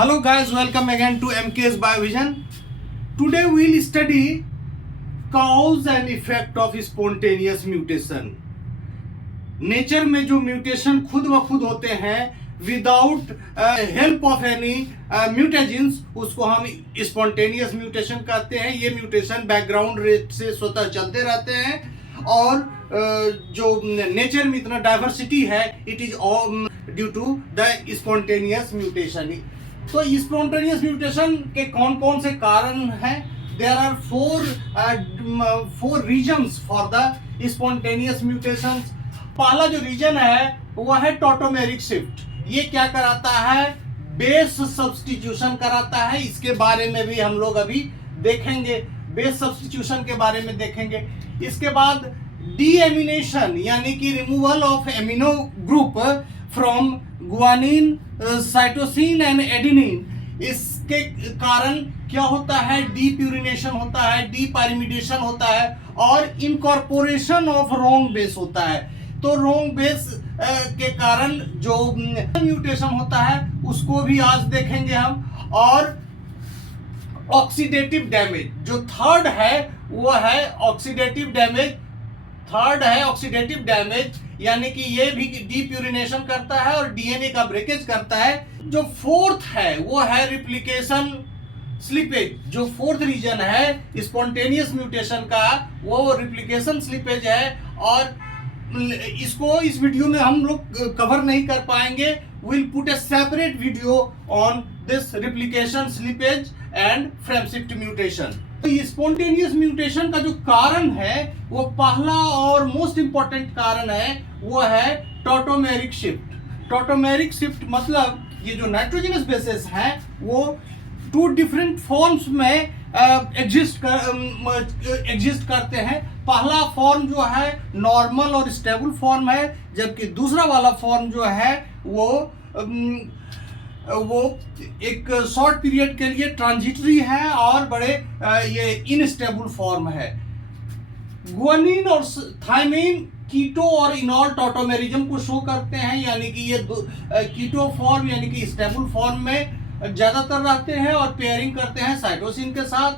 Hello guys, welcome again to MK's Biovision. Today we'll study cause and effect of spontaneous mutation. Nature में जो mutation खुद ब खुद होते हैं without help of any mutagens, उसको हम स्पॉन्टेनियस म्यूटेशन कहते हैं. ये म्यूटेशन बैकग्राउंड रेट से स्वतः चलते रहते हैं और जो नेचर में इतना डाइवर्सिटी है it is due to the spontaneous mutation. तो स्पॉन्टेनियस म्यूटेशन के कौन कौन से कारण हैं? There are four reasons for the spontaneous mutations. पहला जो रीजन है वह है टॉटोमेरिक शिफ्ट. ये क्या कराता है? बेस सब्स्टिट्यूशन कराता है. इसके बारे में भी हम लोग अभी देखेंगे, बेस सब्स्टिट्यूशन के बारे में देखेंगे. इसके बाद डीएमिनेशन यानी कि removal of amino group from guanine, cytosine and adenine. इसके कारण क्या होता है? डीप्यूरिनेशन होता है, डीपाइरिमिडेशन होता है और इनकॉर्पोरेशन ऑफ रोंग बेस होता है. तो रोंग बेस के कारण जो म्यूटेशन होता है उसको भी आज देखेंगे हम. और ऑक्सीडेटिव डैमेज जो थर्ड है वो है ऑक्सीडेटिव डैमेज. थर्ड है ऑक्सीडेटिव डैमेज यानी कि ये भी डीप्यूरिनेशन करता है और डीएनए का ब्रेकेज करता है. जो फोर्थ है वो है रिप्लिकेशन स्लिपेज. जो फोर्थ रीजन है स्पॉन्टेनियस म्यूटेशन का वो रिप्लिकेशन स्लिपेज है और इसको इस वीडियो में हम लोग कवर नहीं कर पाएंगे. Will put A separate video on this replication slippage and frame shift mutation. तो ये स्पॉन्टेनियस म्यूटेशन का जो कारण है वो पहला और मोस्ट इंपॉर्टेंट कारण है वो है टॉटोमेरिक शिफ्ट. टॉटोमेरिक शिफ्ट मतलब ये जो नाइट्रोजनस बेसेस हैं वो टू डिफरेंट फॉर्म्स में एग्जिस्ट करते हैं. पहला फॉर्म जो है नॉर्मल और स्टेबल फॉर्म है, जबकि दूसरा वाला फॉर्म जो है वो एक शॉर्ट पीरियड के लिए ट्रांजिटरी है और बड़े ये इनस्टेबल फॉर्म है. गुआनिन और थायमीन कीटो और इनॉल टॉटोमेरिज्म को शो करते हैं, यानी कि ये कीटो फॉर्म यानी कि स्टेबल फॉर्म में ज्यादातर रहते हैं और पेयरिंग करते हैं साइटोसिन के साथ,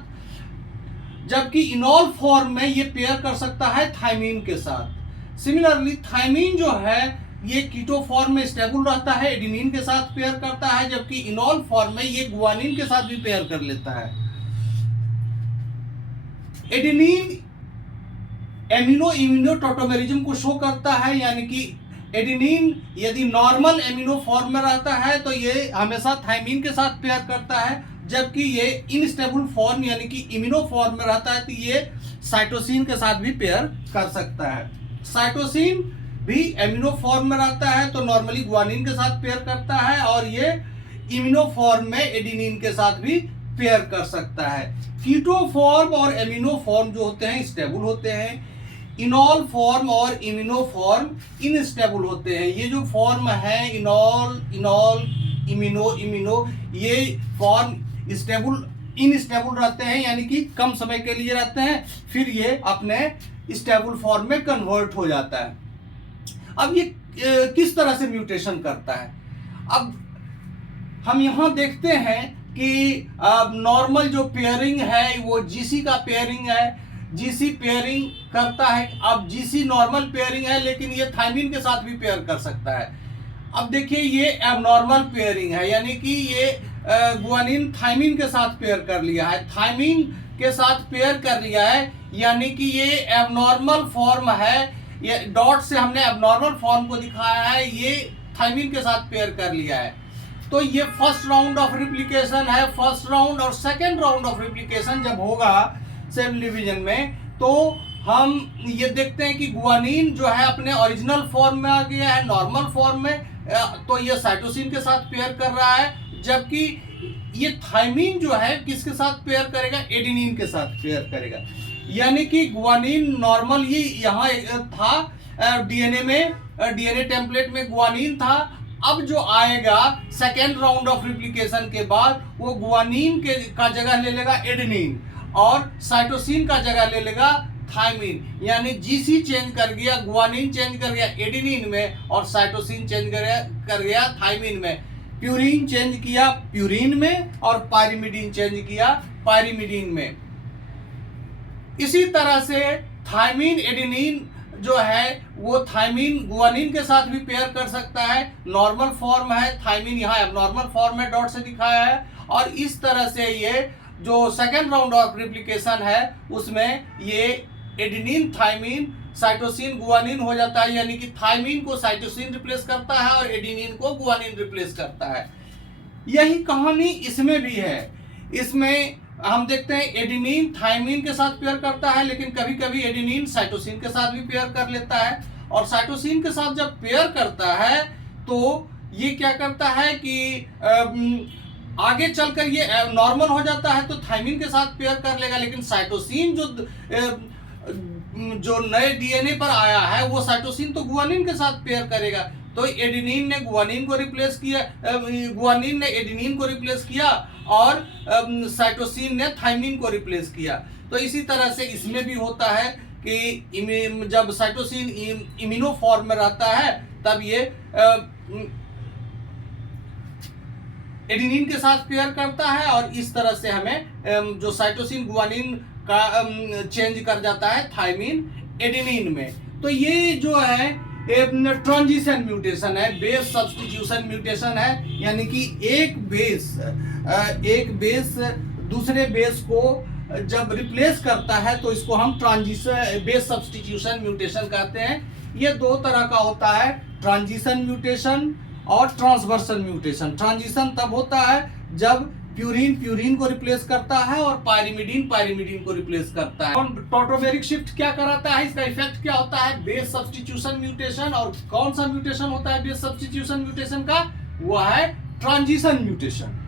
जबकि इनॉल फॉर्म में ये पेयर कर सकता है थायमीन के साथ. सिमिलरली थायमीन जो है ये कीटो फॉर्म में स्टेबल रहता है, एडेनिन के साथ पेयर करता है, जबकि इनॉल फॉर्म में ये गुआनिन के साथ भी पेयर कर लेता है. एडेनिन एमिनो इम्यूनो टॉटोमेरिज्म को शो करता है, यानी कि एडेनिन यदि नॉर्मल एमिनो फॉर्म में रहता है तो ये हमेशा थायमीन के साथ पेयर करता है, जबकि ये इनस्टेबल फॉर्म यानी कि इम्यूनो फॉर्म में रहता है तो ये साइटोसिन के साथ भी पेयर कर सकता है. साइटोसिन भी एमिनो फॉर्म में रहता है तो नॉर्मली गुआनिन के साथ पेयर करता है और ये इम्यूनो फॉर्म में एडेनिन के साथ भी पेयर कर सकता है. कीटो फॉर्म और एमिनो फॉर्म जो होते हैं स्टेबल होते हैं, इनॉल फॉर्म और इम्यूनो फॉर्म इनस्टेबल होते हैं. ये जो फॉर्म है इनॉल इम्यूनो ये फॉर्म स्टेबल इनस्टेबल रहते हैं, यानी कि कम समय के लिए रहते हैं, फिर ये अपने स्टेबल फॉर्म में कन्वर्ट हो जाता है. अब ये किस तरह से म्यूटेशन करता है? अब हम यहाँ देखते हैं कि नॉर्मल जो पेयरिंग है वो जीसी का पेयरिंग है. जीसी पेयरिंग करता है. अब जीसी नॉर्मल पेयरिंग है लेकिन ये थायमीन के साथ भी पेयर कर सकता है. अब देखिए ये एबनॉर्मल पेयरिंग है, यानी कि ये गुआनिन थायमीन के साथ पेयर कर लिया है, थायमीन के साथ पेयर कर लिया है, यानी कि ये एबनॉर्मल फॉर्म है. ये डॉट से हमने एबनॉर्मल फॉर्म को दिखाया है, ये थायमीन के साथ पेयर कर लिया है. तो ये फर्स्ट राउंड ऑफ रिप्लिकेशन है. फर्स्ट राउंड और सेकेंड राउंड ऑफ रिप्लिकेशन जब होगा सेल डिवीजन में तो हम ये देखते हैं कि गुआनिन जो है अपने ओरिजिनल फॉर्म में आ गया है, नॉर्मल फॉर्म में, तो ये साइटोसिन के साथ पेयर कर रहा है, जबकि ये थायमीन जो है किसके साथ पेयर करेगा? एडेनिन के साथ पेयर करेगा. यानी कि गुआनिन नॉर्मल ये यहाँ था डीएनए में, डीएनए टेम्पलेट में गुआनिन था. अब जो आएगा सेकेंड राउंड ऑफ रिप्लिकेशन के बाद वो गुआनिन का जगह ले लेगा एडेनिन और साइटोसिन का जगह ले लेगा थायमीन, यानी जीसी चेंज कर गया, गुआनिन चेंज कर गया एडेनिन में और साइटोसिन चेंज कर गया थायमीन में. प्यूरीन चेंज किया प्यूरीन में और पायरिमिडीन चेंज किया पायरिमिडीन में। इसी तरह से थायमीन एडेनिन जो है वो थायमीन गुआनिन के साथ भी पेयर कर सकता है। नॉर्मल फॉर्म है थायमीन, यहाँ एबनॉर्मल फॉर्म में डॉट से दिखाया है। और इस तरह से ये जो सेकेंड राउंड ऑफ रिप्लिकेशन है उसमें ये एडेनिन थायमीन साइटोसिन गुआनिन हो जाता है, यानी कि थायमीन को साइटोसिन रिप्लेस करता है और एडेनिन को गुआनिन रिप्लेस करता है। यही कहानी इसमें भी है। इसमें हम देखते हैं एडेनिन थायमीन के साथ पेयर करता है, लेकिन कभी कभी एडेनिन साइटोसिन के साथ भी पेयर कर लेता है। और साइटोसिन के साथ जब पेयर करता है तो ये क्या करता है कि आगे चलकर ये नॉर्मल हो जाता है तो थायमीन के साथ पेयर कर लेगा, लेकिन साइटोसिन जो नए डीएनए पर आया है वो साइटोसिन तो गुआनिन के साथ पेयर करेगा। तो एडेनिन ने गुआनिन को रिप्लेस किया, गुआनिन ने एडेनिन को रिप्लेस किया और साइटोसिन ने थायमीन को रिप्लेस किया। तो इसी तरह से इसमें भी होता है कि जब साइटोसिन इम्यूनो फॉर्म में रहता है तब ये एडेनिन के साथ पेयर करता है और इस तरह से हमें जो साइटोसिन गुआनिन का चेंज कर जाता है थायमीन एडेनिन में। तो ये जो है ट्रांजिशन म्यूटेशन है, बेस सब्स्टिट्यूशन म्यूटेशन है, यानी कि एक बेस दूसरे बेस को जब रिप्लेस करता है तो इसको हम ट्रांजिशन बेस सब्स्टिट्यूशन म्यूटेशन कहते हैं। ये दो तरह का होता है, ट्रांजिशन म्यूटेशन और ट्रांसवर्सन म्यूटेशन। ट्रांजिशन तब होता है जब प्यूरीन प्यूरीन को रिप्लेस करता है और पायरिमिडीन पायरिमिडीन को रिप्लेस करता है। टॉटोमेरिक शिफ्ट क्या कराता है, इसका इफेक्ट क्या होता है, बेस सब्स्टिट्यूशन म्यूटेशन। और कौन सा म्यूटेशन होता है बेस सब्स्टिट्यूशन म्यूटेशन का, वो है ट्रांजिशन म्यूटेशन।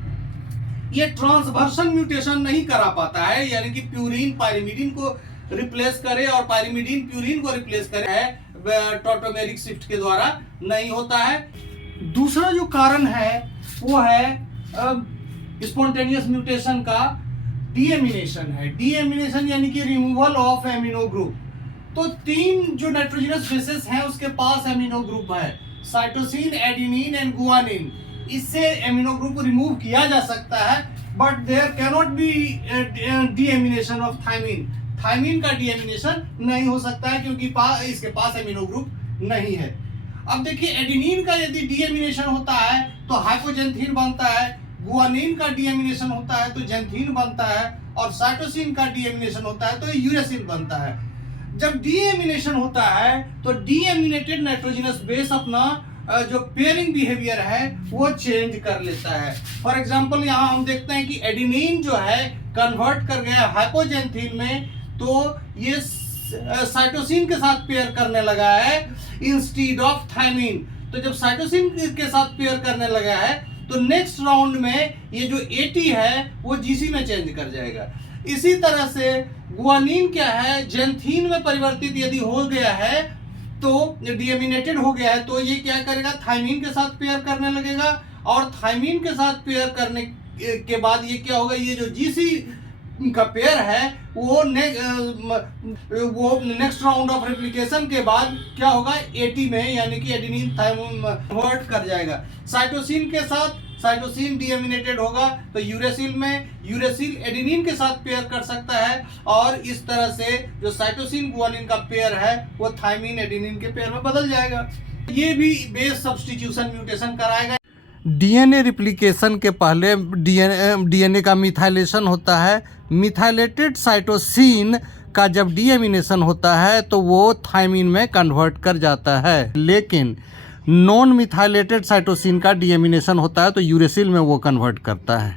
ये ट्रांसवर्सन म्यूटेशन नहीं करा पाता है, यानी कि प्यूरीन पायरिमिडीन को रिप्लेस करे और पायरिमिडीन प्यूरीन को रिप्लेस करे है, टॉटोमेरिक शिफ्ट के द्वारा नहीं होता है। दूसरा जो कारण है वो है स्पॉन्टेनियस म्यूटेशन का डीएमिनेशन है। डीएमिनेशन यानी कि रिमूवल ऑफ एमिनो ग्रुप। तो तीन जो नाइट्रोजनस बेसेस हैं उसके पास एमिनो ग्रुप है, साइटोसिन एडेनिन एंड गुआनिन। इससे एमिनो ग्रुप रिमूव किया जा सकता है, but there can not be deamination of thymine. Thymine का डीएमिनेशन नहीं हो सकता है क्योंकि इसके पास एमिनो ग्रुप नहीं है। अब देखिए एडेनिन का यदि डीएमिनेशन होता है तो हाइपोजेंथीन बनता है, गुआनिन का डीएमिनेशन होता है तो जेंथीन बनता है, और साइटोसिन का डीएमिनेशन होता है तो यूरेसिल बनता है। जब डीएमिनेशन होता है तो डीएमिनेटेड नाइट्रोजनस बेस अपना जो पेयरिंग बिहेवियर है वो चेंज कर लेता है। फॉर एग्जांपल यहाँ हम देखते हैं कि एडेनिन जो है कन्वर्ट कर गया हाइपोजेंथीन में, तो ये साइटोसिन के साथ पेयर करने लगा है इंस्टीड ऑफ थायमीन। तो जब साइटोसिन के साथ पेयर करने लगा है तो नेक्स्ट राउंड में ये जो एटी है वो जीसी में चेंज कर जाएगा। इसी तरह से गुआनिन क्या है, जेंथीन में परिवर्तित यदि हो गया है तो डीएमिनेटेड हो गया है तो ये क्या करेगा, थायमीन के साथ पेयर करने लगेगा। और थायमीन के साथ पेयर करने के बाद ये क्या होगा, ये जो जीसी का पेयर है वो नेक्स्ट राउंड ऑफ रेप्लिकेशन के बाद क्या होगा, एटी में यानी कि एडेनिन थायमीन कन्वर्ट कर जाएगा। साइटोसिन के साथ साइटोसिन डीएमिनेटेड होगा तो यूरेसिल में यूरेसिल एडेनिन के साथ पेयर कर सकता है, और इस तरह से जो साइटोसिन गुआनिन का पेयर है वो थायमीन एडेनिन के पेयर में बदल जाएगा। ये भी बेस सब्स्टिट्यूशन म्यूटेशन कराएगा। डीएनए रिप्लिकेशन के पहले डीएनए का मिथाइलेशन होता है। मिथाइलेटेड साइटोसिन का जब डीएमिनेशन होता है तो वो थायमीन में कन्वर्ट कर जाता है, लेकिन नॉन मिथाइलेटेड साइटोसिन का डीएमिनेशन होता है तो यूरेसिल में वो कन्वर्ट करता है।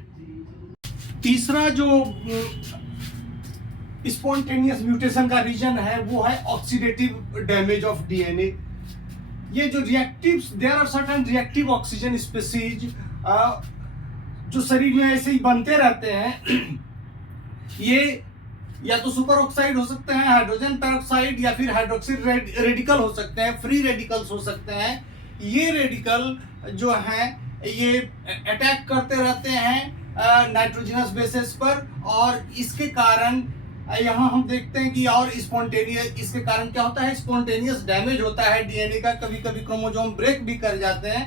तीसरा जो स्पॉन्टेनियस म्यूटेशन का रीजन है वो है ऑक्सीडेटिव डैमेज ऑफ डीएनए। ये जो reactives, there are certain reactive oxygen species जो शरीर में ऐसे ही बनते रहते हैं। ये या तो सुपर ऑक्साइड हो सकते हैं, हाइड्रोजन पेरोक्साइड, या फिर हाइड्रोक्सिल रेडिकल हो सकते हैं, फ्री रेडिकल्स हो सकते हैं। ये रेडिकल जो हैं ये अटैक करते रहते हैं नाइट्रोजनस बेसिस पर, और इसके कारण यहाँ हम देखते हैं कि और स्पॉन्टेनियस, इसके कारण क्या होता है, स्पॉन्टेनियस डैमेज होता है डीएनए का। कभी कभी क्रोमोसोम ब्रेक भी कर जाते हैं।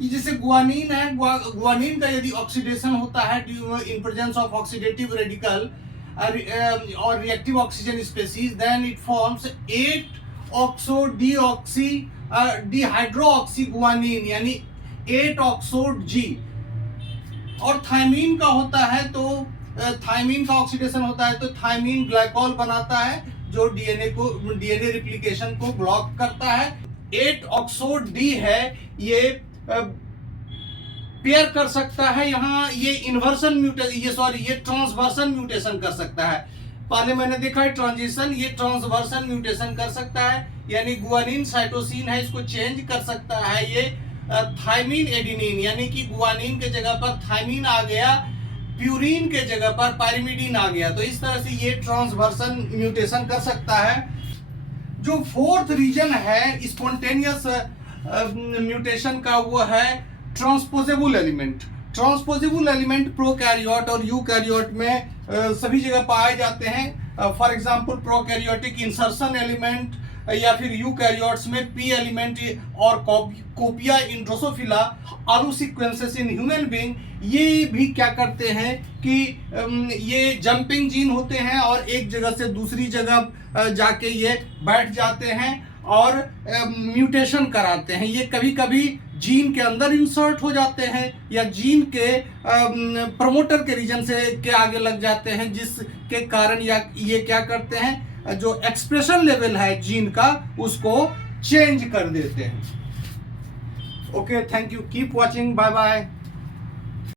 ये जैसे गुआनिन है, गुआनिन का यदि ऑक्सीडेशन होता है in presence of oxidative radical और reactive oxygen species, then it forms 8 oxo deoxy dihydrooxy guanine यानी 8 ऑक्सो जी। और थायमीन का होता है तो थायमीन का ऑक्सीडेशन होता है तो थायमीन ग्लाइकॉल बनाता है जो डीएनए रिप्लिकेशन को ब्लॉक करता है। 8 ऑक्सो डी है, ये पेयर कर सकता है, यहाँ ये इन्वर्सन म्यूटेशन ये ट्रांसवर्सन म्यूटेशन कर सकता है। पहले मैंने देखा है ट्रांजिशन, ये ट्रांसवर्सन म्यूटेशन कर सकता है, यानी गुआनिन साइटोसिन है इसको चेंज कर सकता है। ये थायमीन एडिनिन यानी कि गुआनिन के जगह पर थायमीन आ गया, प्यूरिन के जगह पर पायरिमिडीन आ गया, तो इस तरह से ये ट्रांसवर्सन म्यूटेशन कर सकता है। जो फोर्थ रीजन है स्पॉन्टेनियस म्यूटेशन का वो है transposable element. Transposable element prokaryote और यूकैरियोट में सभी जगह पाए जाते हैं। For example prokaryotic insertion element या फिर यूकैरियोट्स में पी एलिमेंट और कोपिया इन ड्रोसोफिला आलू सीक्वेंसेस इन ह्यूमन बीइंग, ये भी क्या करते हैं कि ये जंपिंग जीन होते हैं और एक जगह से दूसरी जगह जाके ये बैठ जाते हैं और म्यूटेशन कराते हैं। ये कभी कभी जीन के अंदर इंसर्ट हो जाते हैं या जीन के प्रमोटर के रीजन से के आगे लग जाते हैं, जिसके कारण या ये क्या करते हैं जो एक्सप्रेशन लेवल है जीन का उसको चेंज कर देते हैं। Okay, thank you, keep watching, bye bye.